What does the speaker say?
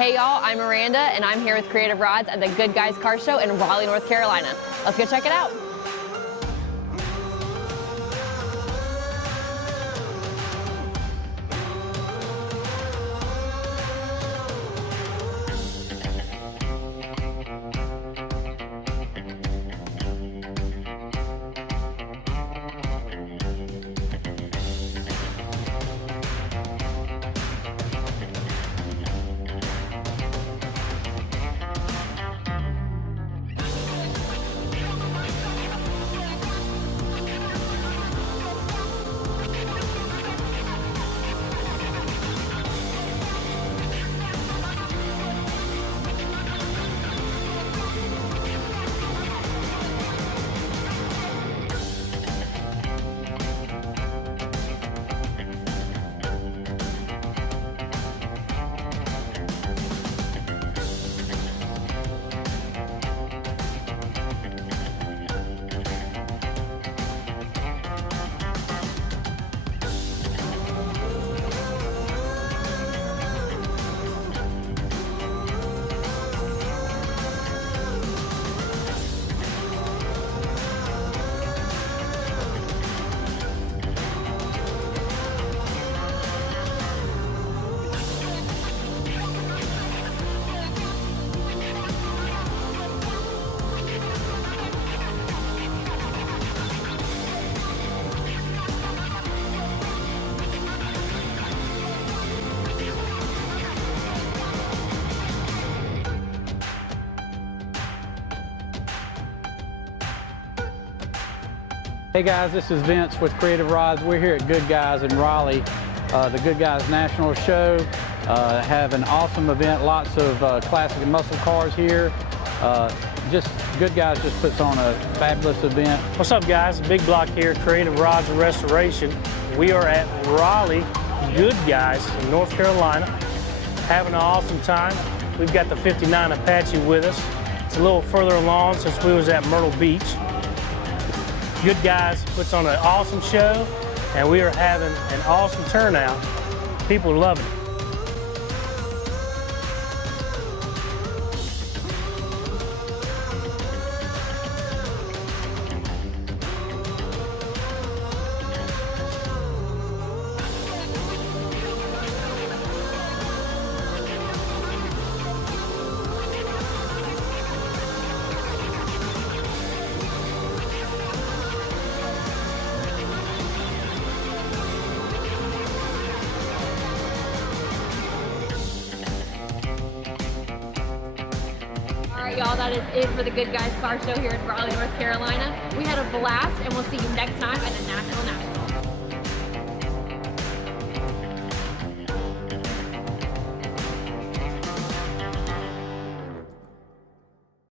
Hey y'all, I'm Miranda and I'm here with Creative Rods at the Good Guys Car Show in Raleigh, North Carolina. Let's go check it out. Hey guys, this is Vince with Creative Rods. We're here at Good Guys in Raleigh, the Goodguys Nationals show. Have an awesome event, lots of classic and muscle cars here. Good Guys just puts on a fabulous event. What's up guys, Big Block here, Creative Rods and Restoration. We are at Raleigh Good Guys in North Carolina, having an awesome time. We've got the 59 Apache with us. It's a little further along since we was at Myrtle Beach. Good Guys puts on an awesome show, and we are having an awesome turnout. People are loving it. All right, y'all, that is it for the Good Guys Car Show here in Raleigh, North Carolina. We had a blast, and we'll see you next time at the National